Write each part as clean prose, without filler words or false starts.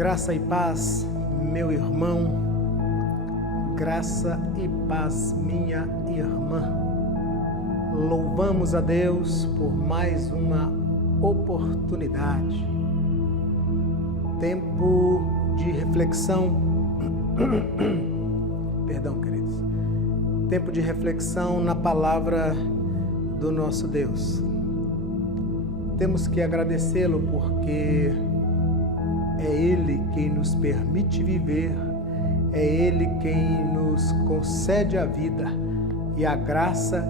Graça e paz, meu irmão, graça e paz, minha irmã. Louvamos a Deus por mais uma oportunidade. Tempo de reflexão. Perdão, queridos. Tempo de reflexão na palavra do nosso Deus. Temos que agradecê-lo porque é Ele quem nos permite viver, é Ele quem nos concede a vida e a graça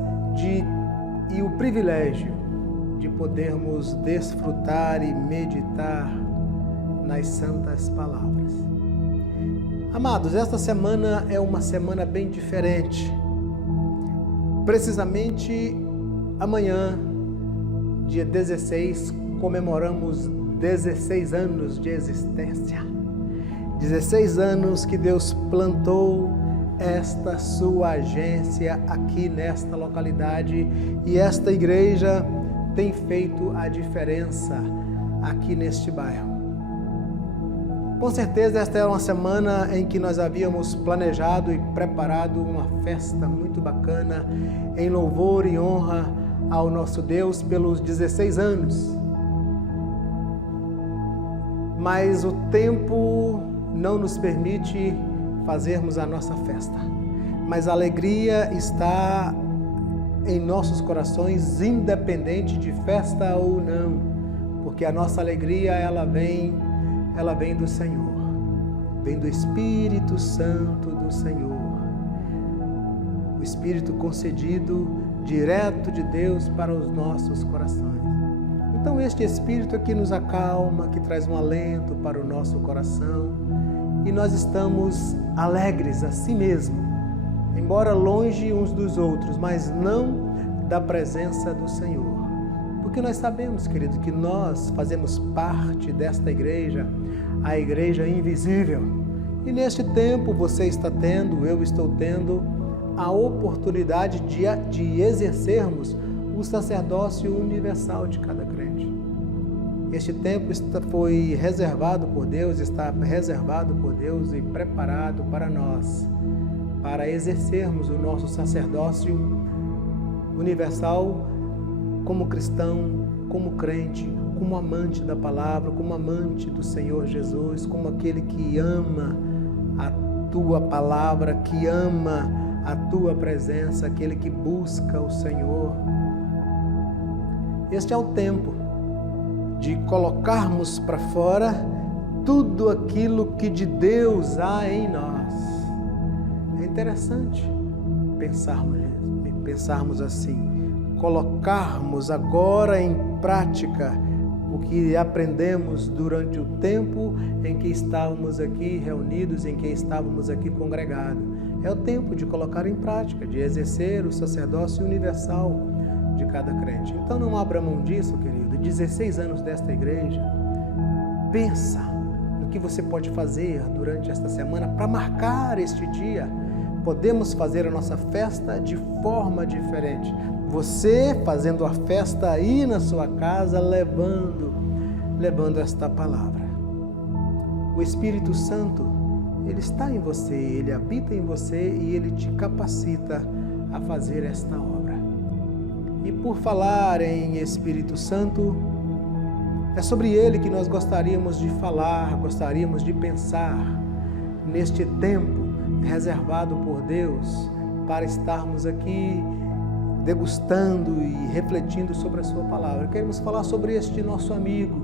e o privilégio de podermos desfrutar e meditar nas santas palavras. Amados, esta semana é uma semana bem diferente. Precisamente amanhã, dia 16, comemoramos 16 anos de existência. 16 anos que Deus plantou esta sua agência aqui nesta localidade e esta igreja tem feito a diferença aqui neste bairro. Com certeza esta é uma semana em que nós havíamos planejado e preparado uma festa muito bacana em louvor e honra ao nosso Deus pelos 16 anos. Mas o tempo não nos permite fazermos a nossa festa. Mas a alegria está em nossos corações, independente de festa ou não, porque a nossa alegria ela vem do Senhor, vem do Espírito Santo do Senhor, o Espírito concedido direto de Deus para os nossos corações. Então este Espírito aqui nos acalma, que traz um alento para o nosso coração e nós estamos alegres assim mesmo, embora longe uns dos outros, mas não da presença do Senhor. Porque nós sabemos, querido, que nós fazemos parte desta igreja, a igreja invisível. E neste tempo você está tendo, eu estou tendo a oportunidade de exercermos o sacerdócio universal de cada crente. Este tempo foi reservado por Deus, está reservado por Deus e preparado para nós, para exercermos o nosso sacerdócio universal como cristão, como crente, como amante da palavra, como amante do Senhor Jesus, como aquele que ama a tua palavra, que ama a tua presença, aquele que busca o Senhor. Este é o tempo de colocarmos para fora tudo aquilo que de Deus há em nós. É interessante pensarmos assim, colocarmos agora em prática o que aprendemos durante o tempo em que estávamos aqui reunidos, em que estávamos aqui congregados. É o tempo de colocar em prática, de exercer o sacerdócio universal de cada crente. Então não abra mão disso, querido. 16 anos desta igreja. Pensa no que você pode fazer durante esta semana para marcar este dia. Podemos fazer a nossa festa de forma diferente. Você fazendo a festa aí na sua casa, levando esta palavra. O Espírito Santo, ele está em você, ele habita em você e ele te capacita a fazer esta obra. E por falar em Espírito Santo, é sobre ele que nós gostaríamos de falar, gostaríamos de pensar neste tempo reservado por Deus para estarmos aqui degustando e refletindo sobre a sua palavra. Queremos falar sobre este nosso amigo,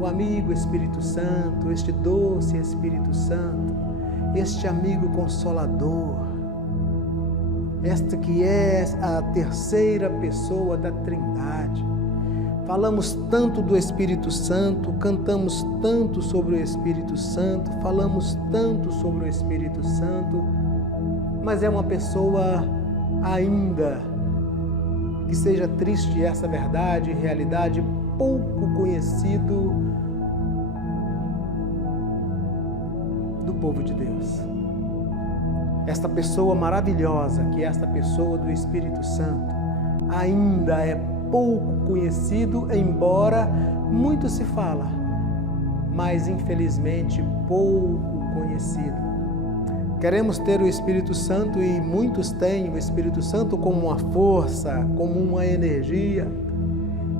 o amigo Espírito Santo, este doce Espírito Santo, este amigo consolador, esta que é a terceira pessoa da Trindade. Falamos tanto do Espírito Santo, cantamos tanto sobre o Espírito Santo, falamos tanto sobre o Espírito Santo, mas é uma pessoa ainda, que seja triste essa verdade e realidade, pouco conhecido do povo de Deus. Esta pessoa maravilhosa, que é esta pessoa do Espírito Santo, ainda é pouco conhecido, embora muito se fala, mas infelizmente pouco conhecido. Queremos ter o Espírito Santo e muitos têm o Espírito Santo como uma força, como uma energia.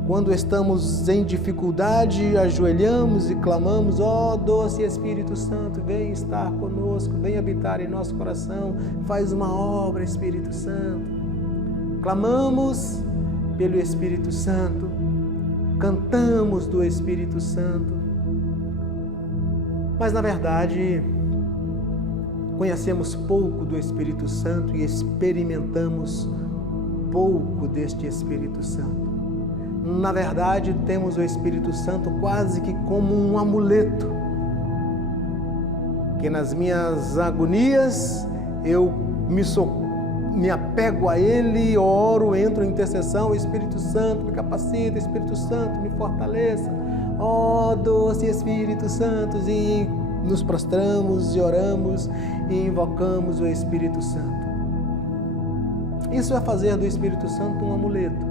Quando estamos em dificuldade, ajoelhamos e clamamos: ó doce Espírito Santo, vem estar conosco, vem habitar em nosso coração, faz uma obra, Espírito Santo. Clamamos pelo Espírito Santo, cantamos do Espírito Santo, mas na verdade conhecemos pouco do Espírito Santo e experimentamos pouco deste Espírito Santo. Na verdade, temos o Espírito Santo quase que como um amuleto, que nas minhas agonias eu me apego a Ele, oro, entro em intercessão, o Espírito Santo me capacita, o Espírito Santo me fortaleça, ó doce Espírito Santo, e nos prostramos e oramos e invocamos o Espírito Santo. Isso é fazer do Espírito Santo um amuleto.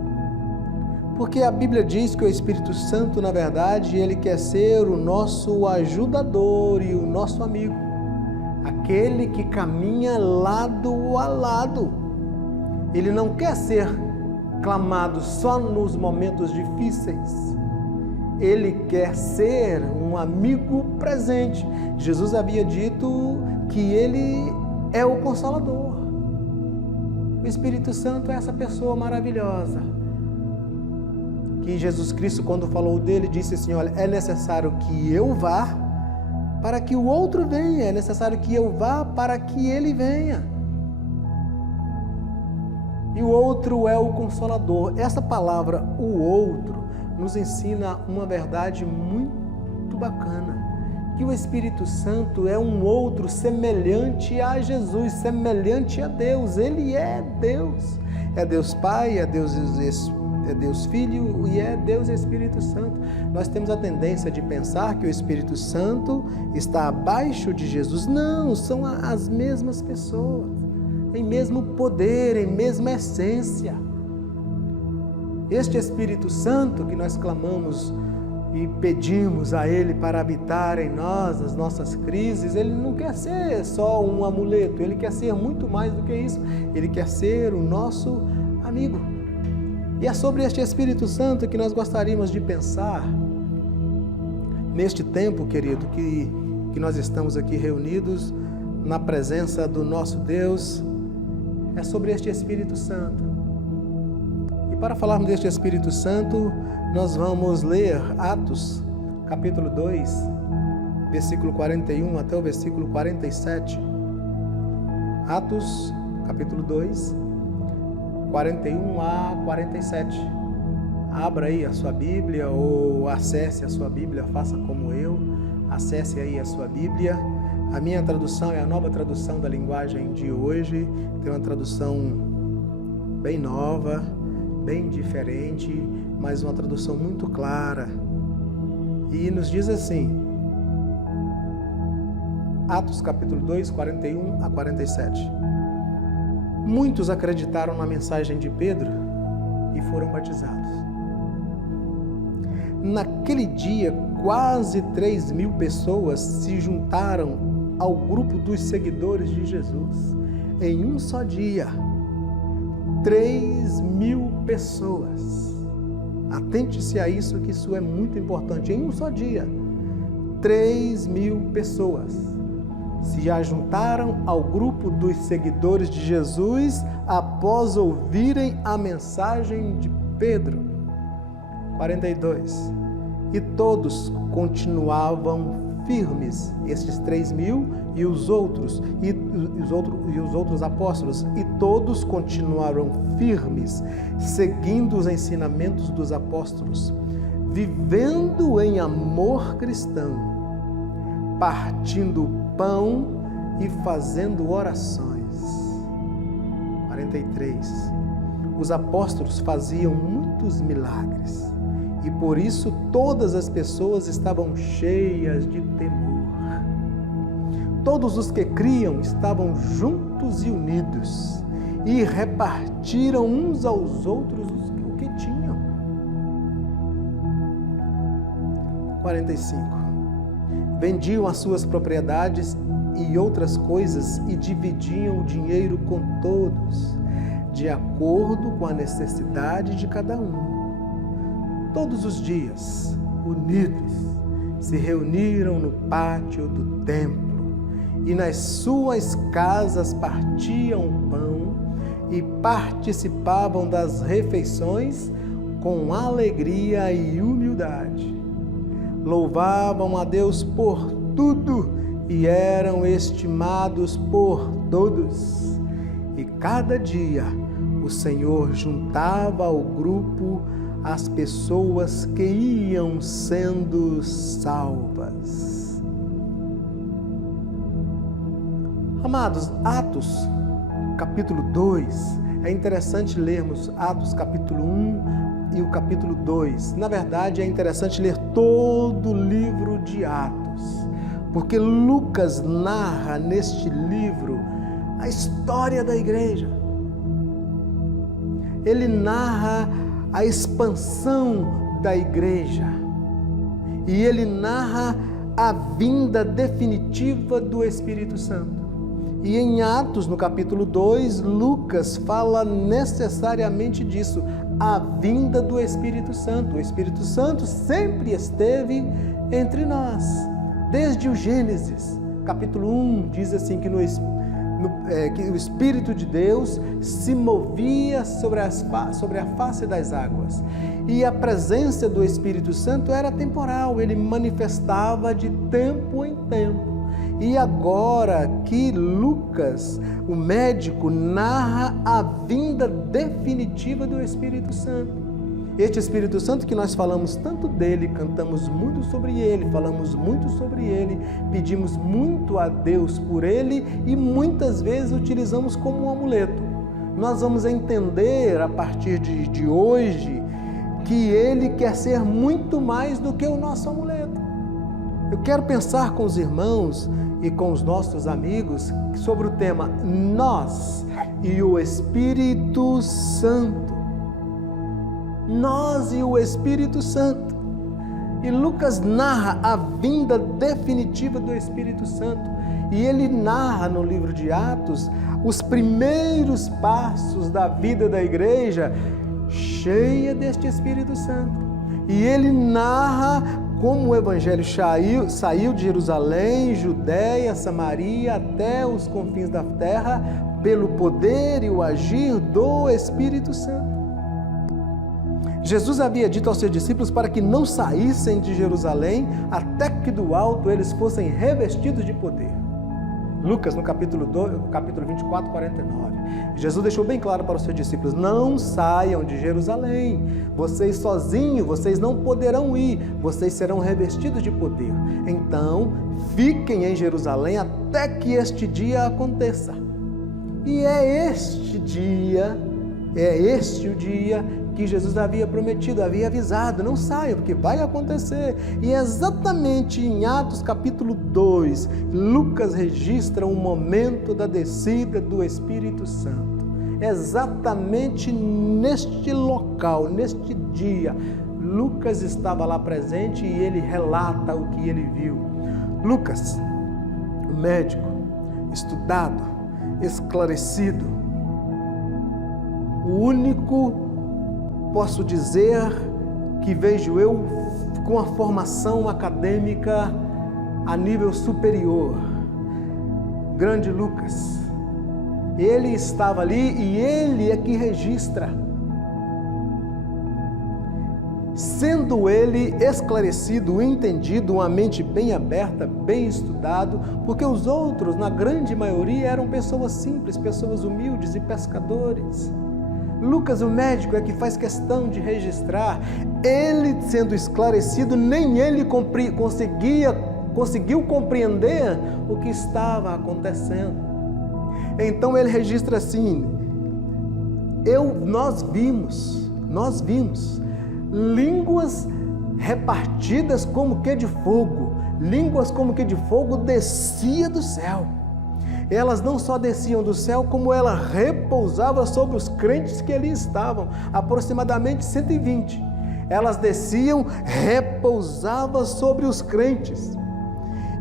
Porque a Bíblia diz que o Espírito Santo, na verdade, ele quer ser o nosso ajudador e o nosso amigo. Aquele que caminha lado a lado. Ele não quer ser clamado só nos momentos difíceis. Ele quer ser um amigo presente. Jesus havia dito que ele é o Consolador. O Espírito Santo é essa pessoa maravilhosa. Que Jesus Cristo, quando falou dele, disse assim: olha, é necessário que eu vá para que o outro venha, é necessário que eu vá para que ele venha. E o outro é o Consolador. Essa palavra, o outro, nos ensina uma verdade muito bacana, que o Espírito Santo é um outro semelhante a Jesus, semelhante a Deus. Ele é Deus Pai, é Deus Filho e é Deus Espírito Santo. Nós temos a tendência de pensar que o Espírito Santo está abaixo de Jesus. Não, são as mesmas pessoas, em mesmo poder, em mesma essência. Este Espírito Santo que nós clamamos e pedimos a Ele para habitar em nós, nas nossas crises, Ele não quer ser só um amuleto, Ele quer ser muito mais do que isso. Ele quer ser o nosso amigo. E é sobre este Espírito Santo que nós gostaríamos de pensar neste tempo, querido, que nós estamos aqui reunidos na presença do nosso Deus. É sobre este Espírito Santo. E para falarmos deste Espírito Santo, nós vamos ler Atos, capítulo 2, versículo 41 até o versículo 47. Atos, capítulo 2, 41 a 47. Abra aí a sua Bíblia ou acesse a sua Bíblia, faça como eu, acesse aí a sua Bíblia. A minha tradução é a nova tradução da linguagem de hoje, tem uma tradução bem nova, bem diferente, mas uma tradução muito clara. E nos diz assim, Atos capítulo 2, 41 a 47. Muitos acreditaram na mensagem de Pedro e foram batizados. Naquele dia, quase 3.000 pessoas se juntaram ao grupo dos seguidores de Jesus. Em um só dia, 3.000 pessoas. Atente-se a isso, que isso é muito importante. Em um só dia, 3.000 pessoas se ajuntaram ao grupo dos seguidores de Jesus após ouvirem a mensagem de Pedro. 42. E todos continuavam firmes, estes 3.000 e os outros apóstolos, e todos continuaram firmes, seguindo os ensinamentos dos apóstolos, vivendo em amor cristão, partindo o pão e fazendo orações. 43. Os apóstolos faziam muitos milagres, e por isso todas as pessoas estavam cheias de temor. Todos os que criam estavam juntos e unidos, e repartiram uns aos outros o que tinham. 45. vendiam as suas propriedades e outras coisas e dividiam o dinheiro com todos, de acordo com a necessidade de cada um. Todos os dias, unidos, se reuniram no pátio do templo e nas suas casas partiam o pão e participavam das refeições com alegria e humildade. Louvavam a Deus por tudo e eram estimados por todos. E cada dia o Senhor juntava ao grupo as pessoas que iam sendo salvas. Amados, Atos, capítulo 2, é interessante lermos Atos, capítulo 1 e o capítulo 2. Na verdade, é interessante ler todo o livro de Atos, porque Lucas narra neste livro a história da igreja. Ele narra a expansão da igreja e ele narra a vinda definitiva do Espírito Santo. E em Atos, no capítulo 2, Lucas fala necessariamente disso, a vinda do Espírito Santo. O Espírito Santo sempre esteve entre nós, desde o Gênesis. Capítulo 1 diz assim que que o Espírito de Deus se movia sobre a face das águas. E a presença do Espírito Santo era temporal, ele manifestava de tempo em tempo. E agora que Lucas, o médico, narra a vinda definitiva do Espírito Santo. Este Espírito Santo que nós falamos tanto dele, cantamos muito sobre ele, falamos muito sobre ele, pedimos muito a Deus por ele e muitas vezes utilizamos como um amuleto. Nós vamos entender a partir de hoje que ele quer ser muito mais do que o nosso amuleto. Eu quero pensar com os irmãos e com os nossos amigos sobre o tema Nós e o Espírito Santo. Nós e o Espírito Santo. E Lucas narra a vinda definitiva do Espírito Santo. E ele narra no livro de Atos os primeiros passos da vida da igreja cheia deste Espírito Santo. E ele narra como o evangelho saiu de Jerusalém, Judéia, Samaria, até os confins da terra, pelo poder e o agir do Espírito Santo. Jesus havia dito aos seus discípulos para que não saíssem de Jerusalém até que do alto eles fossem revestidos de poder. Lucas, no capítulo 24, 49. Jesus deixou bem claro para os seus discípulos: não saiam de Jerusalém, vocês sozinhos, vocês não poderão ir, vocês serão revestidos de poder. Então, fiquem em Jerusalém até que este dia aconteça. E é este o dia que Jesus havia prometido, havia avisado: não saiam, porque vai acontecer. E exatamente em Atos capítulo 2, Lucas registra o momento da descida do Espírito Santo. Exatamente neste local, neste dia, Lucas estava lá presente e ele relata o que ele viu. Lucas, o médico, estudado, esclarecido, o único, posso dizer, que vejo eu com a formação acadêmica a nível superior. Grande Lucas. Ele estava ali e ele é que registra. Sendo ele esclarecido, entendido, uma mente bem aberta, bem estudado, porque os outros, na grande maioria, eram pessoas simples, pessoas humildes e pescadores. Lucas, o médico, é que faz questão de registrar. Ele sendo esclarecido, nem ele conseguiu compreender o que estava acontecendo. Então ele registra assim: nós vimos línguas repartidas como que de fogo, línguas como que de fogo descia do céu. Elas não só desciam do céu, como ela repousava sobre os crentes que ali estavam, aproximadamente 120. Elas desciam, repousavam sobre os crentes.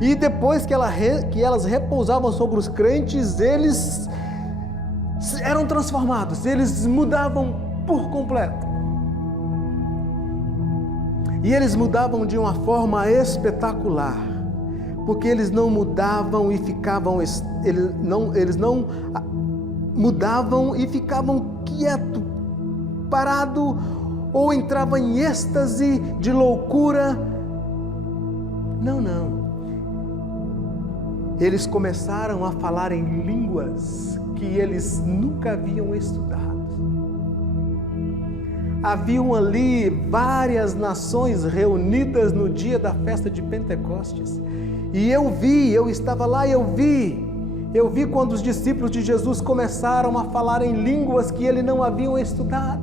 E depois que elas repousavam sobre os crentes, eles eram transformados, eles mudavam por completo. E eles mudavam de uma forma espetacular, porque eles não mudavam e ficavam, eles não mudavam e ficavam quietos, parados, ou entravam em êxtase de loucura. Não. Eles começaram a falar em línguas que eles nunca haviam estudado. Haviam ali várias nações reunidas no dia da festa de Pentecostes. E eu estava lá e eu vi quando os discípulos de Jesus começaram a falar em línguas que eles não haviam estudado.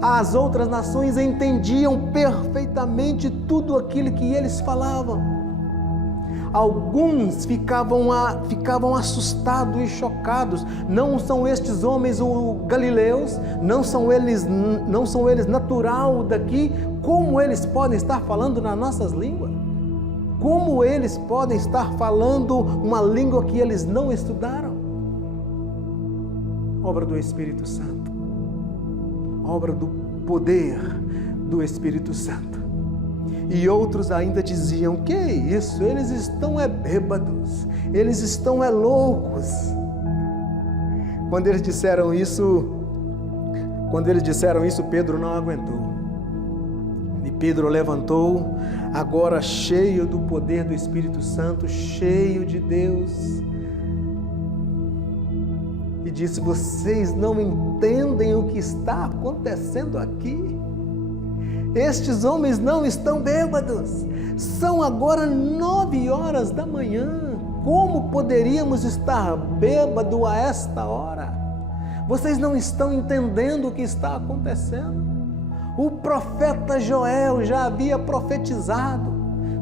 As outras nações entendiam perfeitamente tudo aquilo que eles falavam. Alguns ficavam assustados e chocados. Não são estes homens galileus? Não são eles natural daqui? Como eles podem estar falando nas nossas línguas? Como eles podem estar falando uma língua que eles não estudaram? Obra do Espírito Santo. Obra do poder do Espírito Santo. E outros ainda diziam: que isso? Eles estão bêbados, eles estão loucos. Quando eles disseram isso, Pedro não aguentou. E Pedro levantou, agora cheio do poder do Espírito Santo, cheio de Deus, e disse: vocês não entendem o que está acontecendo aqui? Estes homens não estão bêbados. São agora 9h da manhã. Como poderíamos estar bêbados a esta hora? Vocês não estão entendendo o que está acontecendo. O profeta Joel já havia profetizado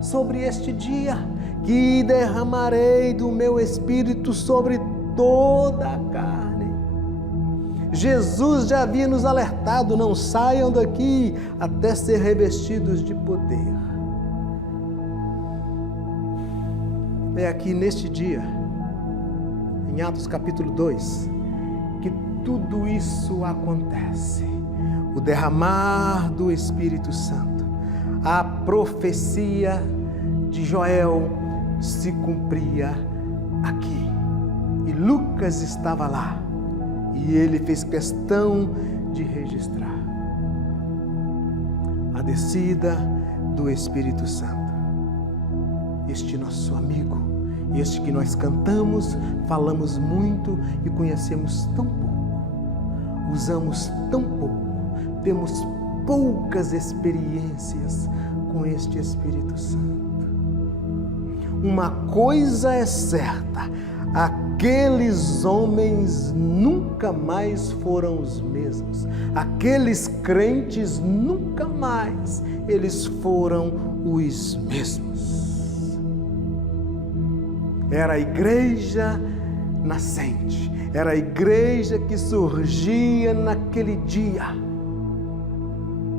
sobre este dia, que derramarei do meu Espírito sobre toda a carne. Jesus já havia nos alertado: não saiam daqui até ser revestidos de poder. É aqui neste dia, em Atos capítulo 2, que tudo isso acontece. O derramar do Espírito Santo, a profecia de Joel se cumpria aqui. E Lucas estava lá. E ele fez questão de registrar a descida do Espírito Santo. Este nosso amigo, este que nós cantamos, falamos muito e conhecemos tão pouco, usamos tão pouco, temos poucas experiências com este Espírito Santo. Uma coisa é certa: aqueles homens nunca mais foram os mesmos. Aqueles crentes nunca mais eles foram os mesmos. Era a igreja nascente, era a igreja que surgia naquele dia,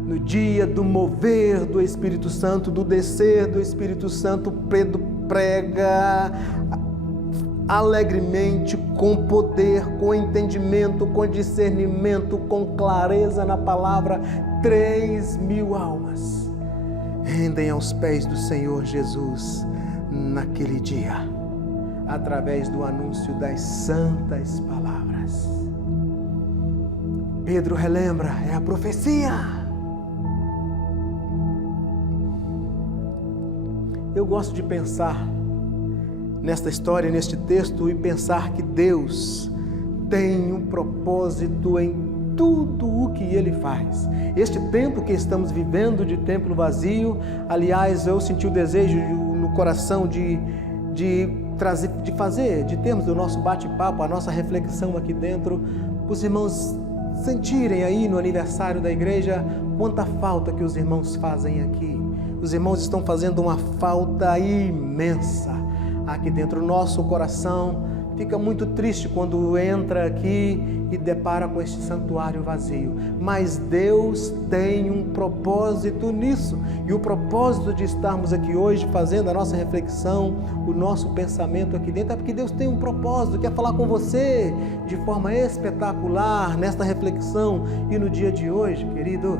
no dia do mover do Espírito Santo, do descer do Espírito Santo. Pedro prega alegremente, com poder, com entendimento, com discernimento, com clareza na palavra. 3.000 almas rendem aos pés do Senhor Jesus naquele dia, através do anúncio das santas palavras. Pedro relembra: é a profecia. Eu gosto de pensar nesta história, neste texto, e pensar que Deus tem um propósito em tudo o que Ele faz. Este tempo que estamos vivendo de templo vazio, aliás, eu senti o desejo no coração de termos o nosso bate-papo, a nossa reflexão aqui dentro, os irmãos sentirem aí no aniversário da igreja quanta falta que os irmãos fazem aqui. Os irmãos estão fazendo uma falta imensa aqui dentro. O nosso coração fica muito triste quando entra aqui e depara com este santuário vazio. Mas Deus tem um propósito nisso. E o propósito de estarmos aqui hoje fazendo a nossa reflexão, o nosso pensamento aqui dentro, é porque Deus tem um propósito, quer falar com você de forma espetacular nesta reflexão e no dia de hoje, queridos.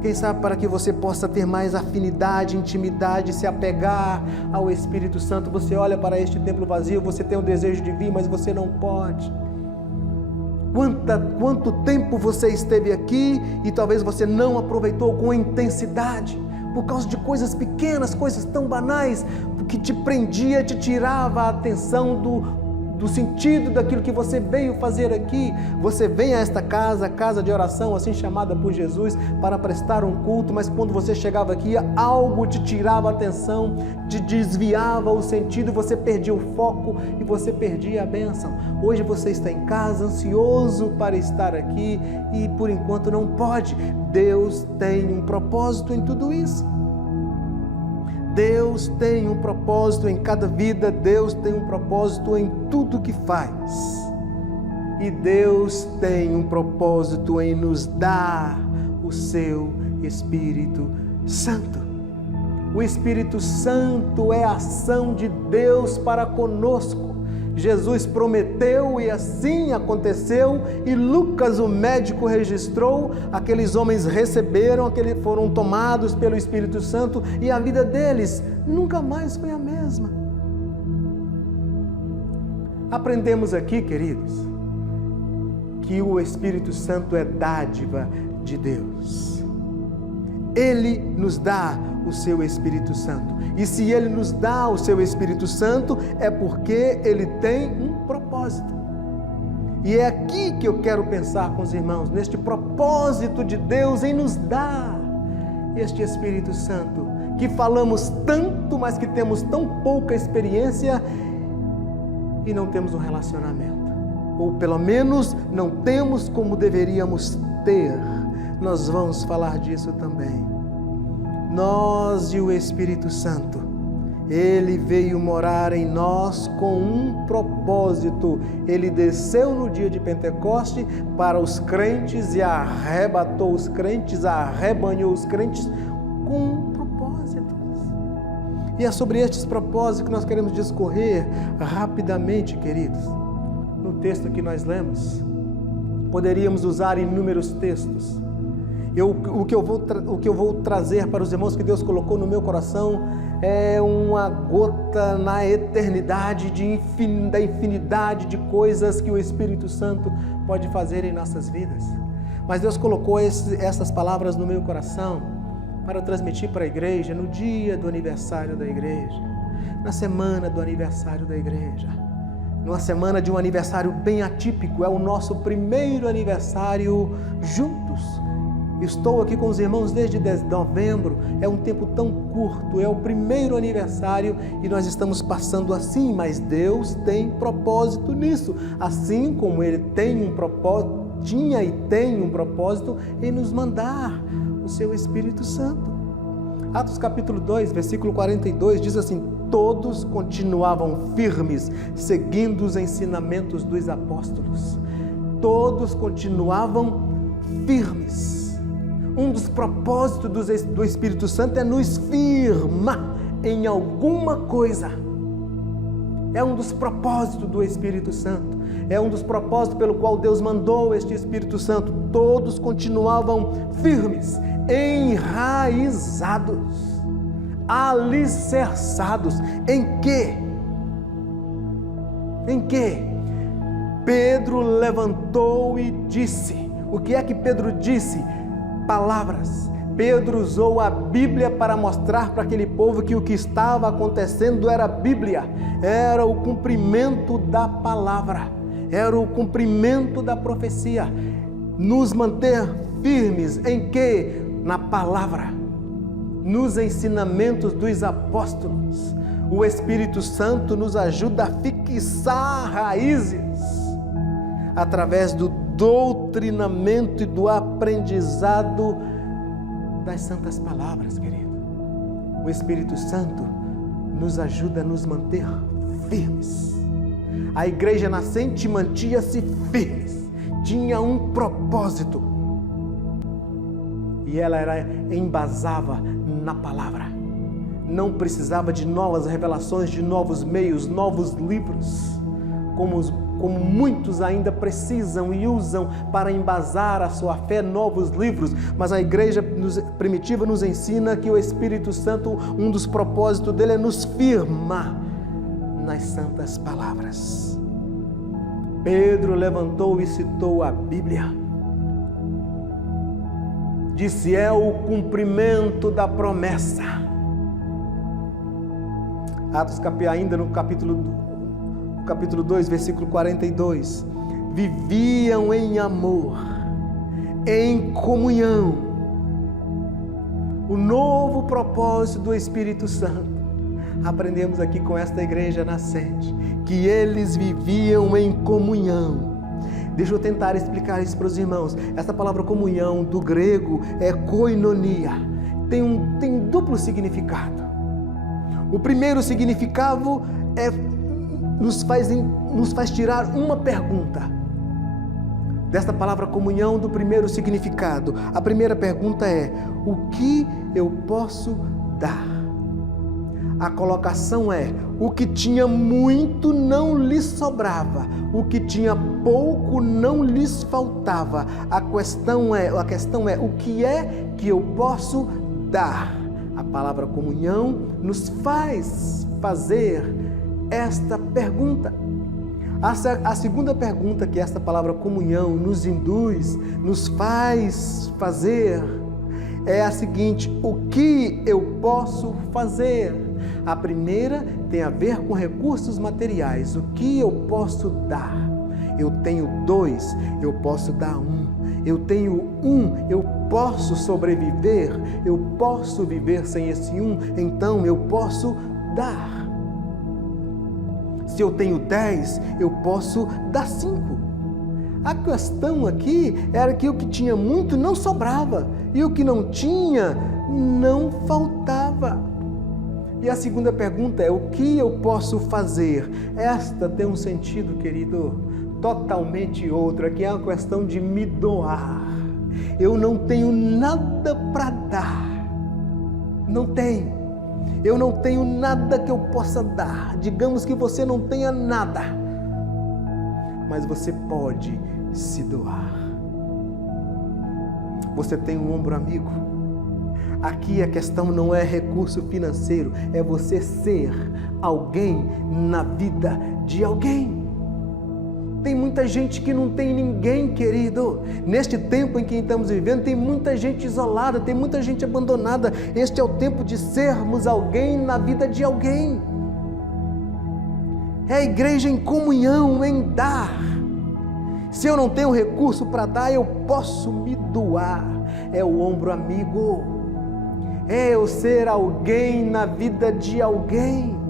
Quem sabe para que você possa ter mais afinidade, intimidade, se apegar ao Espírito Santo. Você olha para este templo vazio, você tem o desejo de vir, mas você não pode. Quanto tempo você esteve aqui e talvez você não aproveitou com intensidade, por causa de coisas pequenas, coisas tão banais, que te prendia, te tirava a atenção do sentido daquilo que você veio fazer aqui. Você vem a esta casa, casa de oração, assim chamada por Jesus, para prestar um culto, mas quando você chegava aqui, algo te tirava a atenção, te desviava o sentido, você perdia o foco e você perdia a bênção. Hoje você está em casa, ansioso para estar aqui e por enquanto não pode. Deus tem um propósito em tudo isso. Deus tem um propósito em cada vida, Deus tem um propósito em tudo que faz. E Deus tem um propósito em nos dar o seu Espírito Santo. O Espírito Santo é a ação de Deus para conosco. Jesus prometeu e assim aconteceu, e Lucas, o médico, registrou. Aqueles homens receberam, foram tomados pelo Espírito Santo e a vida deles nunca mais foi a mesma. Aprendemos aqui, queridos, que o Espírito Santo é dádiva de Deus. Ele nos dá o seu Espírito Santo. E se Ele nos dá o seu Espírito Santo, é porque Ele tem um propósito. E é aqui que eu quero pensar com os irmãos, neste propósito de Deus em nos dar este Espírito Santo, que falamos tanto, mas que temos tão pouca experiência e não temos um relacionamento. Ou pelo menos não temos como deveríamos ter. Nós vamos falar disso também. Nós e o Espírito Santo, Ele veio morar em nós com um propósito. Ele desceu no dia de Pentecoste para os crentes e arrebatou os crentes, arrebanhou os crentes com propósitos. E é sobre estes propósitos que nós queremos discorrer rapidamente, queridos. No texto que nós lemos, poderíamos usar inúmeros textos. O que eu vou trazer para os irmãos que Deus colocou no meu coração é uma gota na eternidade da infinidade de coisas que o Espírito Santo pode fazer em nossas vidas. Mas Deus colocou essas palavras no meu coração para transmitir para a igreja no dia do aniversário da igreja, na semana do aniversário da igreja, numa semana de um aniversário bem atípico. É o nosso primeiro aniversário juntos. Estou aqui com os irmãos desde novembro, é um tempo tão curto, é o primeiro aniversário e nós estamos passando assim, mas Deus tem propósito nisso, assim como Ele tem um propósito, tinha e tem um propósito em nos mandar o seu Espírito Santo. Atos capítulo 2, versículo 42 diz assim: todos continuavam firmes, seguindo os ensinamentos dos apóstolos. Todos continuavam firmes. Um dos propósitos do Espírito Santo é nos firmar em alguma coisa. É um dos propósitos do Espírito Santo. É um dos propósitos pelo qual Deus mandou este Espírito Santo. Todos continuavam firmes, enraizados, alicerçados. Em quê? Em quê? Pedro levantou e disse. O que é que Pedro disse? Palavras. Pedro usou a Bíblia para mostrar para aquele povo que o que estava acontecendo era a Bíblia, era o cumprimento da palavra, era o cumprimento da profecia. Nos manter firmes em quê? Na palavra, nos ensinamentos dos apóstolos. O Espírito Santo nos ajuda a fixar raízes através do doutrinamento e do aprendizado das santas palavras, querido. O Espírito Santo nos ajuda a nos manter firmes, A igreja nascente mantinha-se firme, tinha um propósito e ela embasava na palavra. Não precisava de novas revelações, de novos meios, novos livros, como muitos ainda precisam e usam para embasar a sua fé, novos livros. Mas a igreja primitiva nos ensina que o Espírito Santo, um dos propósitos dele é nos firmar nas santas palavras. Pedro levantou e citou a Bíblia. Disse: é o cumprimento da promessa. Atos, ainda no capítulo 2, versículo 42. Viviam em amor, em comunhão. O novo propósito do Espírito Santo. Aprendemos aqui com esta igreja nascente, que eles viviam em comunhão. Deixa eu tentar explicar isso para os irmãos. Essa palavra comunhão, do grego, é koinonia. Tem duplo significado. O primeiro significado nos faz tirar uma pergunta. Desta palavra comunhão, do primeiro significado. A primeira pergunta é: o que eu posso dar? A colocação é: o que tinha muito não lhes sobrava, o que tinha pouco não lhes faltava. A questão é: o que é que eu posso dar? A palavra comunhão nos faz fazer esta pergunta. A segunda pergunta que esta palavra comunhão nos induz, nos faz fazer, é a seguinte: o que eu posso fazer? A primeira tem a ver com recursos materiais. O que eu posso dar? Eu tenho 2, eu posso dar 1. Eu tenho 1, eu posso sobreviver. Eu posso viver sem esse 1, então eu posso dar. Se eu tenho 10, eu posso dar 5. A questão aqui era que o que tinha muito não sobrava e o que não tinha não faltava. E a segunda pergunta é: o que eu posso fazer? Esta tem um sentido, querido, totalmente outro, que é uma questão de me doar. Eu não tenho nada para dar. Não tenho. Eu não tenho nada que eu possa dar. Digamos que você não tenha nada, mas você pode se doar. Você tem um ombro amigo. Aqui a questão não é recurso financeiro, é você ser alguém na vida de alguém. Tem muita gente que não tem ninguém, querido. Neste tempo em que estamos vivendo, tem muita gente isolada, tem muita gente abandonada. Este é o tempo de sermos alguém na vida de alguém. É a igreja em comunhão, em dar. Se eu não tenho recurso para dar, eu posso me doar. É o ombro amigo. É eu ser alguém na vida de alguém.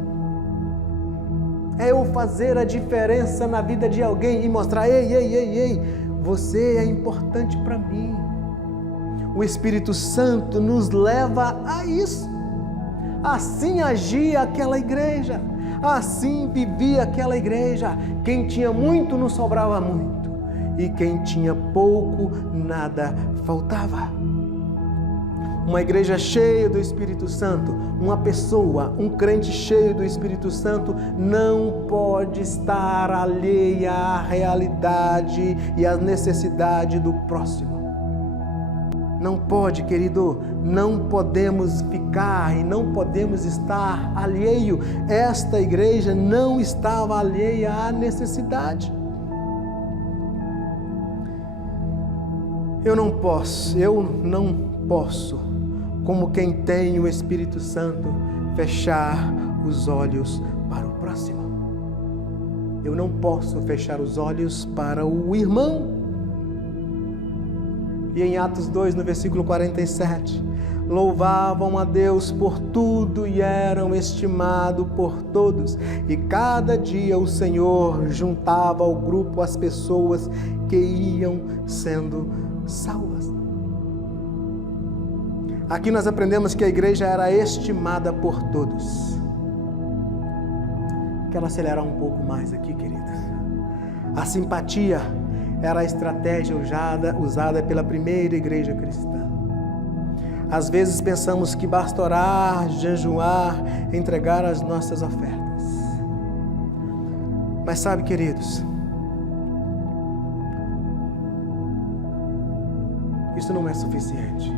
É eu fazer a diferença na vida de alguém e mostrar: ei, você é importante para mim. O Espírito Santo nos leva a isso. Assim agia aquela igreja, assim vivia aquela igreja. Quem tinha muito não sobrava muito, e quem tinha pouco nada faltava. Uma igreja cheia do Espírito Santo, uma pessoa, um crente cheio do Espírito Santo não pode estar alheia à realidade e à necessidade do próximo. Não pode, querido, não podemos ficar e não podemos estar alheio. Esta igreja não estava alheia à necessidade. Eu não posso, como quem tem o Espírito Santo, fechar os olhos para o próximo. Eu não posso fechar os olhos para o irmão. E em Atos 2, no versículo 47, louvavam a Deus por tudo e eram estimados por todos. E cada dia o Senhor juntava ao grupo as pessoas que iam sendo salvas. Aqui nós aprendemos que a igreja era estimada por todos. Quero acelerar um pouco mais aqui, queridos. A simpatia era a estratégia usada pela primeira igreja cristã. Às vezes pensamos que basta orar, jejuar, entregar as nossas ofertas. Mas sabe, queridos, isso não é suficiente.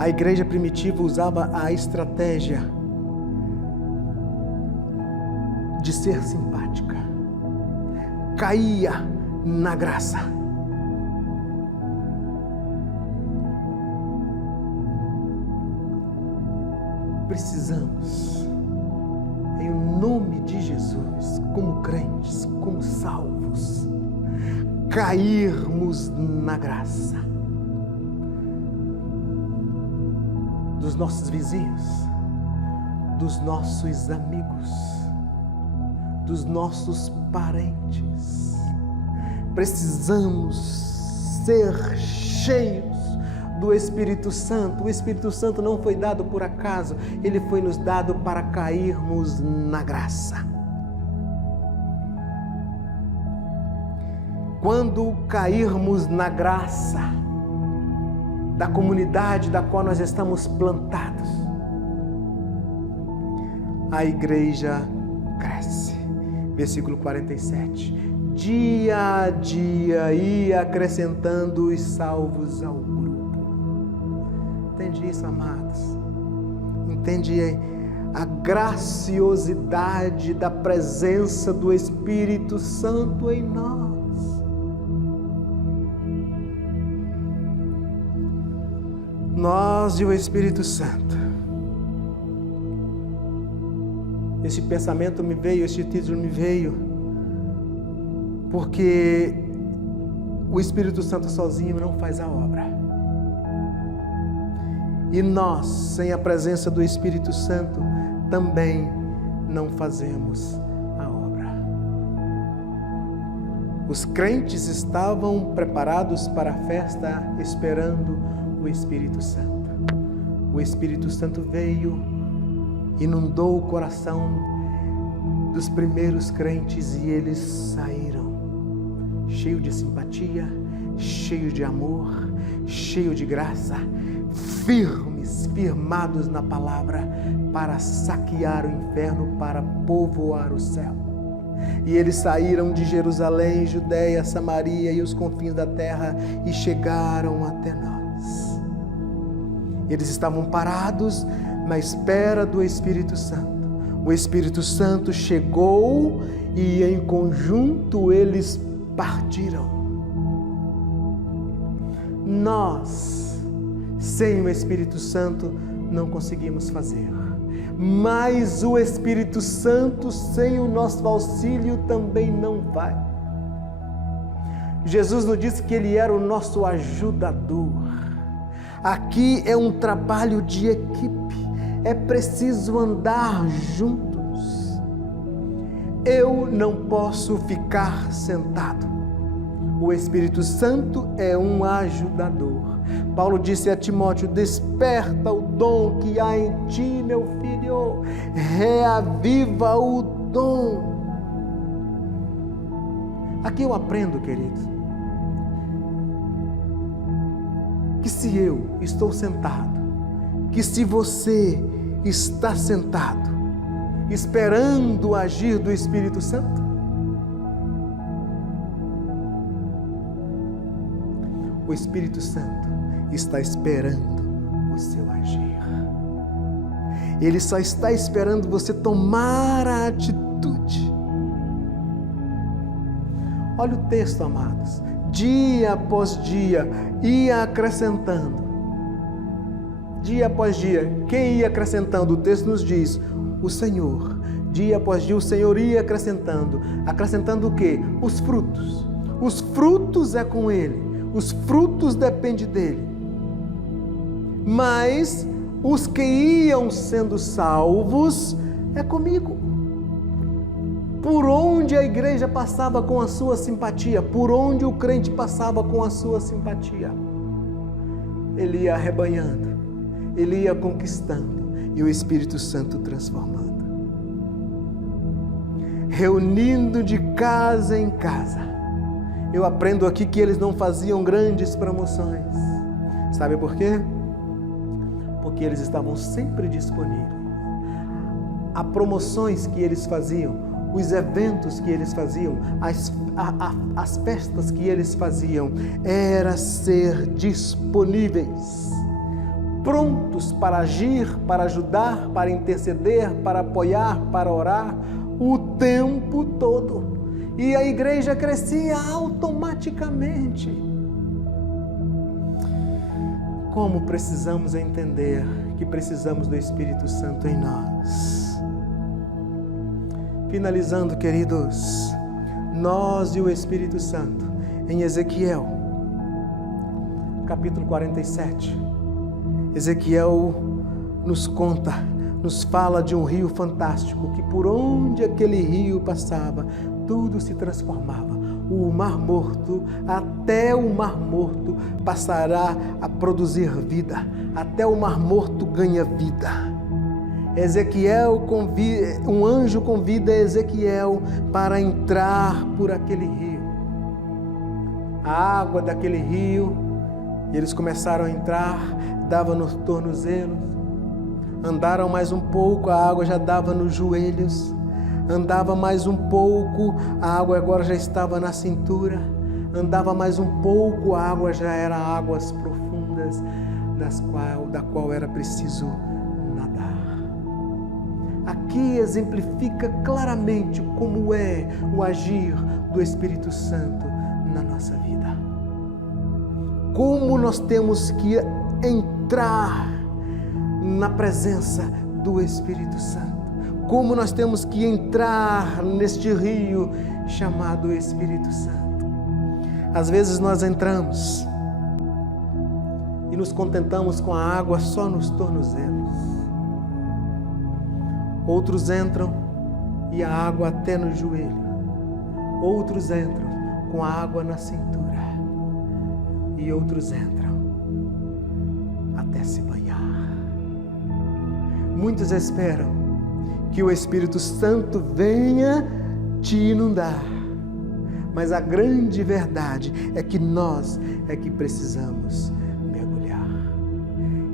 A igreja primitiva usava a estratégia de ser simpática. Caía na graça. Precisamos, em nome de Jesus, como crentes, como salvos, cairmos na graça dos nossos vizinhos, dos nossos amigos, dos nossos parentes. Precisamos ser cheios do Espírito Santo. O Espírito Santo não foi dado por acaso, ele foi nos dado para cairmos na graça. Quando cairmos na graça da comunidade da qual nós estamos plantados, a igreja cresce. Versículo 47. Dia a dia ia acrescentando os salvos ao grupo. Entende isso, amados? Entende a graciosidade da presença do Espírito Santo em nós? Nós e o Espírito Santo. Esse pensamento me veio, esse título me veio, porque o Espírito Santo sozinho não faz a obra. E nós, sem a presença do Espírito Santo, também não fazemos a obra. Os crentes estavam preparados para a festa, esperando o Espírito Santo. O Espírito Santo veio, inundou o coração dos primeiros crentes e eles saíram cheio de simpatia, cheio de amor, cheio de graça, firmados na palavra para saquear o inferno, para povoar o céu. E eles saíram de Jerusalém, Judeia, Samaria e os confins da terra e chegaram até nós. Eles estavam parados na espera do Espírito Santo. O Espírito Santo chegou e em conjunto eles partiram. Nós, sem o Espírito Santo, não conseguimos fazer. Mas o Espírito Santo, sem o nosso auxílio, também não vai. Jesus nos disse que Ele era o nosso ajudador. Aqui é um trabalho de equipe. É preciso andar juntos. Eu não posso ficar sentado. O Espírito Santo é um ajudador. Paulo disse a Timóteo: desperta o dom que há em ti, meu filho. Reaviva o dom. Aqui eu aprendo, queridos, que se eu estou sentado, que se você está sentado, esperando o agir do Espírito Santo, o Espírito Santo está esperando o seu agir. Ele só está esperando você tomar a atitude. Olha o texto, amados. Dia após dia ia acrescentando. Dia após dia, quem ia acrescentando? O texto nos diz: o Senhor. Dia após dia o Senhor ia acrescentando. Acrescentando o quê? Os frutos. Os frutos é com Ele. Os frutos dependem dele. Mas os que iam sendo salvos é comigo. Por onde a igreja passava com a sua simpatia, por onde o crente passava com a sua simpatia, ele ia arrebanhando, ele ia conquistando e o Espírito Santo transformando. reunindo de casa em casa. Eu aprendo aqui que eles não faziam grandes promoções. Sabe por quê? Porque eles estavam sempre disponíveis. As promoções que eles faziam, os eventos que eles faziam, as festas que eles faziam, era ser disponíveis, prontos para agir, para ajudar, para interceder, para apoiar, para orar, o tempo todo. E a igreja crescia automaticamente. Como precisamos entender que precisamos do Espírito Santo em nós. Finalizando, queridos, nós e o Espírito Santo, em Ezequiel, capítulo 47, Ezequiel nos conta, nos fala de um rio fantástico, que por onde aquele rio passava, tudo se transformava. O Mar Morto, até o Mar Morto, passará a produzir vida. Até o Mar Morto ganha vida. Um anjo convida Ezequiel para entrar por aquele rio. A água daquele rio, eles começaram a entrar, dava nos tornozelos. Andaram mais um pouco, a água já dava nos joelhos. Andava mais um pouco, a água agora já estava na cintura. Andava mais um pouco, a água já era águas profundas, da qual era preciso nadar. Aqui exemplifica claramente como é o agir do Espírito Santo na nossa vida. Como nós temos que entrar na presença do Espírito Santo. Como nós temos que entrar neste rio chamado Espírito Santo. Às vezes nós entramos e nos contentamos com a água só nos tornozelos. Outros entram e a água até no joelho. Outros entram com a água na cintura. E outros entram até se banhar. Muitos esperam que o Espírito Santo venha te inundar. Mas a grande verdade é que nós é que precisamos mergulhar.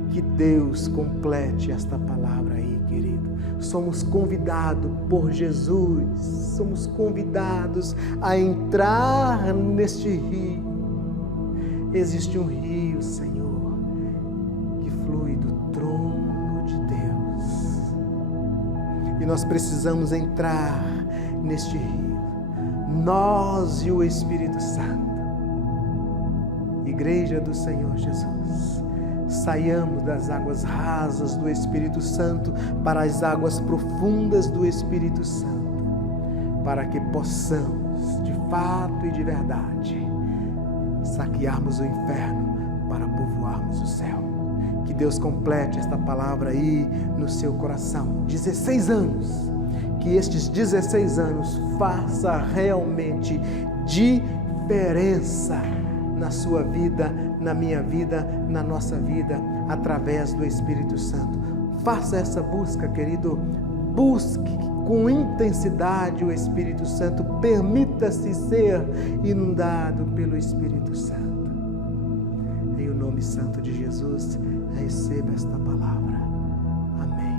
Que Deus complete esta palavra aí, querido. Somos convidados por Jesus, somos convidados a entrar neste rio. Existe um rio, Senhor, que flui do trono de Deus. E nós precisamos entrar neste rio, nós e o Espírito Santo. Igreja do Senhor Jesus, saiamos das águas rasas do Espírito Santo para as águas profundas do Espírito Santo, para que possamos, de fato e de verdade, saquearmos o inferno para povoarmos o céu. Que Deus complete esta palavra aí no seu coração. 16 anos. Que estes 16 anos faça realmente diferença na sua vida, na minha vida, na nossa vida, através do Espírito Santo. Faça essa busca, querido. Busque com intensidade o Espírito Santo. Permita-se ser inundado pelo Espírito Santo. Em o nome santo de Jesus, receba esta palavra. Amém.